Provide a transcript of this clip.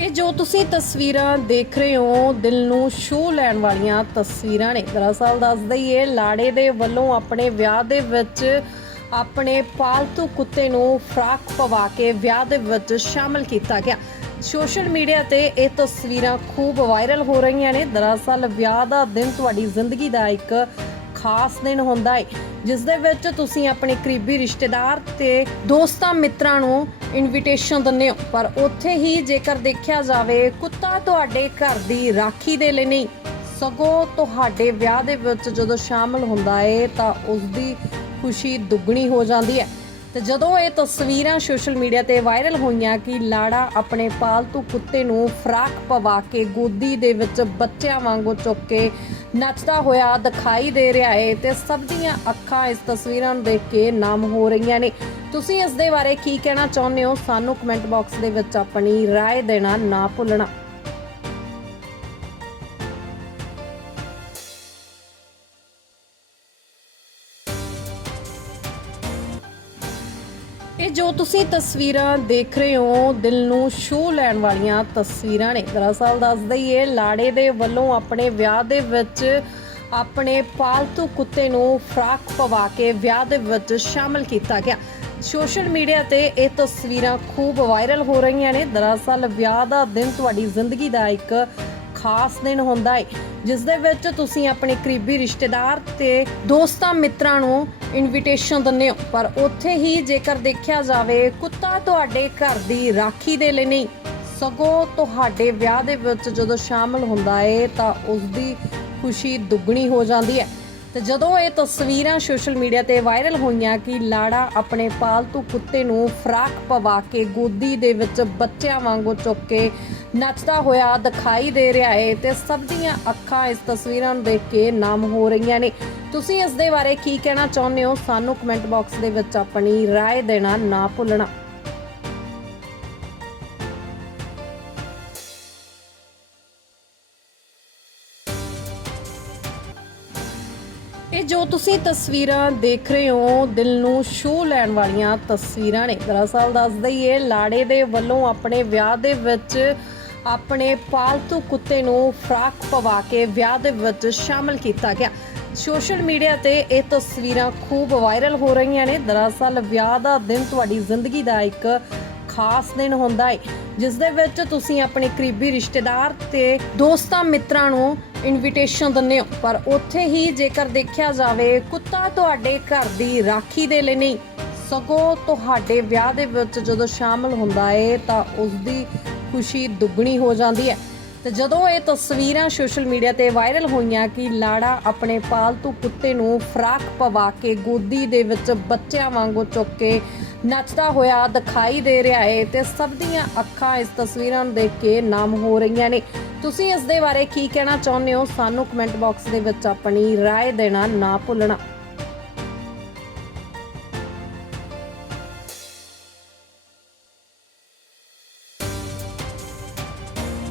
ਇਹ ਜੋ ਤੁਸੀਂ ਤਸਵੀਰਾਂ ਦੇਖ ਰਹੇ ਹੋ, ਦਿਲ ਨੂੰ ਛੂਹ ਲੈਣ ਵਾਲੀਆਂ ਤਸਵੀਰਾਂ ਨੇ। ਦਰਅਸਲ ਦੱਸ ਦਈਏ, ਲਾੜੇ ਦੇ ਵੱਲੋਂ ਆਪਣੇ ਵਿਆਹ ਦੇ ਵਿੱਚ ਆਪਣੇ ਪਾਲਤੂ ਕੁੱਤੇ ਨੂੰ ਫਰਾਕ ਪਵਾ ਕੇ ਵਿਆਹ ਦੇ ਵਿੱਚ ਸ਼ਾਮਲ ਕੀਤਾ ਗਿਆ। ਸੋਸ਼ਲ ਮੀਡੀਆ ਤੇ ਇਹ ਤਸਵੀਰਾਂ ਖੂਬ ਵਾਇਰਲ ਹੋ ਰਹੀਆਂ ਨੇ। ਦਰਅਸਲ ਵਿਆਹ ਦਾ ਦਿਨ ਤੁਹਾਡੀ ਜ਼ਿੰਦਗੀ ਦਾ ਇੱਕ ਖਾਸ ਦਿਨ ਹੁੰਦਾ ਹੈ ਜਿਸ ਦੇ ਵਿੱਚ ਤੁਸੀਂ ਆਪਣੇ ਕਰੀਬੀ ਰਿਸ਼ਤੇਦਾਰ ਤੇ ਦੋਸਤਾਂ ਮਿੱਤਰਾਂ ਨੂੰ ਇਨਵੀਟੇਸ਼ਨ ਦਿੰਦੇ ਹੋ। ਪਰ ਉੱਥੇ ਹੀ ਜੇਕਰ ਦੇਖਿਆ ਜਾਵੇ, ਕੁੱਤਾ ਤੁਹਾਡੇ ਘਰ ਦੀ ਰਾਖੀ ਦੇ ਲਈ ਨਹੀਂ, ਸਗੋਂ ਤੁਹਾਡੇ ਵਿਆਹ ਦੇ ਵਿੱਚ ਜਦੋਂ ਸ਼ਾਮਲ ਹੁੰਦਾ ਹੈ ਤਾਂ ਉਸ ਦੀ ਖੁਸ਼ੀ ਦੁੱਗਣੀ ਹੋ ਜਾਂਦੀ ਹੈ। ਤੇ ਜਦੋਂ ਇਹ ਤਸਵੀਰਾਂ ਸੋਸ਼ਲ ਮੀਡੀਆ ਤੇ ਵਾਇਰਲ ਹੋਈਆਂ ਕਿ ਲਾੜਾ ਆਪਣੇ ਪਾਲਤੂ ਕੁੱਤੇ ਨੂੰ ਫਰਾਕ ਪਵਾ ਕੇ ਗੋਦੀ ਦੇ ਵਿੱਚ ਬੱਚਿਆਂ ਵਾਂਗੂ ਚੁੱਕ ਕੇ ਨੱਚਦਾ ਹੋਇਆ ਦਿਖਾਈ ਦੇ ਰਿਹਾ ਹੈ ਤੇ ਸਭ ਦੀਆਂ ਅੱਖਾਂ ਇਸ ਤਸਵੀਰਾਂ ਨੂੰ ਦੇਖ ਕੇ ਨਮ ਹੋ ਰਹੀਆਂ ਨੇ ਤੁਸੀਂ ਇਸ ਦੇ ਬਾਰੇ ਕੀ ਕਹਿਣਾ ਚਾਹੁੰਦੇ ਹੋ ਸਾਨੂੰ ਕਮੈਂਟ ਬਾਕਸ ਦੇ ਵਿੱਚ ਆਪਣੀ رائے ਦੇਣਾ ਨਾ ਭੁੱਲਣਾ ਇਹ ਜੋ ਤੁਸੀਂ ਤਸਵੀਰਾਂ ਦੇਖ ਰਹੇ ਹੋ, ਦਿਲ ਨੂੰ ਛੂਹ ਲੈਣ ਵਾਲੀਆਂ ਤਸਵੀਰਾਂ ਨੇ। ਦਰਅਸਲ ਦੱਸ ਦਈਏ, ਲਾੜੇ ਦੇ ਵੱਲੋਂ ਆਪਣੇ ਵਿਆਹ ਦੇ ਵਿੱਚ ਆਪਣੇ ਪਾਲਤੂ ਕੁੱਤੇ ਨੂੰ ਫਰਾਕ ਪਵਾ ਕੇ ਵਿਆਹ ਦੇ ਵਿੱਚ ਸ਼ਾਮਲ ਕੀਤਾ ਗਿਆ। ਸੋਸ਼ਲ ਮੀਡੀਆ ਤੇ ਇਹ ਤਸਵੀਰਾਂ ਖੂਬ ਵਾਇਰਲ ਹੋ ਰਹੀਆਂ ਨੇ। ਦਰਅਸਲ ਵਿਆਹ ਦਾ ਦਿਨ ਤੁਹਾਡੀ ਜ਼ਿੰਦਗੀ ਦਾ ਇੱਕ ਖਾਸ ਦਿਨ ਹੁੰਦਾ ਹੈ ਜਿਸ ਦੇ ਵਿੱਚ ਤੁਸੀਂ ਆਪਣੇ ਕਰੀਬੀ ਰਿਸ਼ਤੇਦਾਰ ਤੇ ਦੋਸਤਾਂ ਮਿੱਤਰਾਂ ਨੂੰ ਇਨਵੀਟੇਸ਼ਨ ਦਿੰਦੇ ਹੋ। ਪਰ ਉੱਥੇ ਹੀ ਜੇਕਰ ਦੇਖਿਆ ਜਾਵੇ, ਕੁੱਤਾ ਤੁਹਾਡੇ ਘਰ ਦੀ ਰਾਖੀ ਦੇ ਲਈ ਨਹੀਂ, ਸਗੋਂ ਤੁਹਾਡੇ ਵਿਆਹ ਦੇ ਵਿੱਚ ਜਦੋਂ ਸ਼ਾਮਲ ਹੁੰਦਾ ਏ, ਤਾਂ ਉਸ ਦੀ ਖੁਸ਼ੀ ਦੁੱਗਣੀ ਹੋ ਜਾਂਦੀ ਹੈ ਤੇ ਜਦੋਂ ਇਹ ਤਸਵੀਰਾਂ ਸੋਸ਼ਲ ਮੀਡੀਆ ਤੇ ਵਾਇਰਲ ਹੋਈਆਂ ਕਿ ਲਾੜਾ ਆਪਣੇ ਪਾਲਤੂ ਕੁੱਤੇ ਨੂੰ ਫਰਾਕ ਪਵਾ ਕੇ ਗੋਦੀ ਦੇ ਵਿੱਚ ਬੱਚਿਆਂ ਵਾਂਗੂ ਚੁੱਕ ਕੇ ਨੱਚਦਾ ਹੋਇਆ ਦਿਖਾਈ ਦੇ ਰਿਹਾ ਹੈ ਤੇ ਸਭ ਦੀਆਂ ਅੱਖਾਂ ਇਸ ਤਸਵੀਰਾਂ ਨੂੰ ਦੇਖ ਕੇ ਨਮ ਹੋ ਰਹੀਆਂ ਨੇ ਤੁਸੀਂ ਇਸ ਦੇ ਬਾਰੇ ਕੀ ਕਹਿਣਾ ਚਾਹੁੰਦੇ ਹੋ ਸਾਨੂੰ ਕਮੈਂਟ ਬਾਕਸ ਦੇ ਵਿੱਚ ਆਪਣੀ رائے ਦੇਣਾ ਨਾ ਭੁੱਲਣਾ ਇਹ ਜੋ ਤੁਸੀਂ ਤਸਵੀਰਾਂ ਦੇਖ ਰਹੇ ਹੋ, ਦਿਲ ਨੂੰ ਛੂਹ ਲੈਣ ਵਾਲੀਆਂ ਤਸਵੀਰਾਂ ਨੇ। ਦਰਅਸਲ ਦੱਸ ਦਈਏ, ਲਾੜੇ ਦੇ ਵੱਲੋਂ ਆਪਣੇ ਵਿਆਹ ਦੇ ਵਿੱਚ ਆਪਣੇ ਪਾਲਤੂ ਕੁੱਤੇ ਨੂੰ ਫਰਾਕ ਪਵਾ ਕੇ ਵਿਆਹ ਦੇ ਵਿੱਚ ਸ਼ਾਮਲ ਕੀਤਾ ਗਿਆ। ਸੋਸ਼ਲ ਮੀਡੀਆ ਤੇ ਇਹ ਤਸਵੀਰਾਂ ਖੂਬ ਵਾਇਰਲ ਹੋ ਰਹੀਆਂ ਨੇ। ਦਰਅਸਲ ਵਿਆਹ ਦਾ ਦਿਨ ਤੁਹਾਡੀ ਜ਼ਿੰਦਗੀ ਦਾ ਇੱਕ ਖਾਸ ਦਿਨ ਹੁੰਦਾ ਹੈ ਜਿਸ ਦੇ ਵਿੱਚ ਤੁਸੀਂ ਆਪਣੇ ਕਰੀਬੀ ਰਿਸ਼ਤੇਦਾਰ ਤੇ ਦੋਸਤਾਂ ਮਿੱਤਰਾਂ ਨੂੰ ਇਨਵੀਟੇਸ਼ਨ ਦਿੰਦੇ ਹੋ। ਪਰ ਉੱਥੇ ਹੀ ਜੇਕਰ ਦੇਖਿਆ ਜਾਵੇ, ਕੁੱਤਾ ਤੁਹਾਡੇ ਘਰ ਦੀ ਰਾਖੀ ਦੇ ਲਈ ਨਹੀਂ, ਸਗੋਂ ਤੁਹਾਡੇ ਵਿਆਹ ਦੇ ਵਿੱਚ ਜਦੋਂ ਸ਼ਾਮਲ ਹੁੰਦਾ ਏ, ਤਾਂ ਉਸ ਦੀ ਖੁਸ਼ੀ ਦੁੱਗਣੀ ਹੋ ਜਾਂਦੀ ਹੈ ਤੇ ਜਦੋਂ ਇਹ ਤਸਵੀਰਾਂ ਸੋਸ਼ਲ ਮੀਡੀਆ ਤੇ ਵਾਇਰਲ ਹੋਈਆਂ ਕਿ ਲਾੜਾ ਆਪਣੇ ਪਾਲਤੂ ਕੁੱਤੇ ਨੂੰ ਫਰਾਕ ਪਵਾ ਕੇ ਗੋਦੀ ਦੇ ਵਿੱਚ ਬੱਚਿਆਂ ਵਾਂਗੂ ਚੁੱਕ ਕੇ ਨੱਚਦਾ ਹੋਇਆ ਦਿਖਾਈ ਦੇ ਰਿਹਾ ਹੈ ਤੇ ਸਭ ਦੀਆਂ ਅੱਖਾਂ ਇਸ ਤਸਵੀਰਾਂ ਨੂੰ ਦੇਖ ਕੇ ਨਮ ਹੋ ਰਹੀਆਂ ਨੇ ਤੁਸੀਂ ਇਸ ਦੇ ਬਾਰੇ ਕੀ ਕਹਿਣਾ ਚਾਹੁੰਦੇ ਹੋ ਸਾਨੂੰ ਕਮੈਂਟ ਬਾਕਸ ਦੇ ਵਿੱਚ ਆਪਣੀ رائے ਦੇਣਾ ਨਾ ਭੁੱਲਣਾ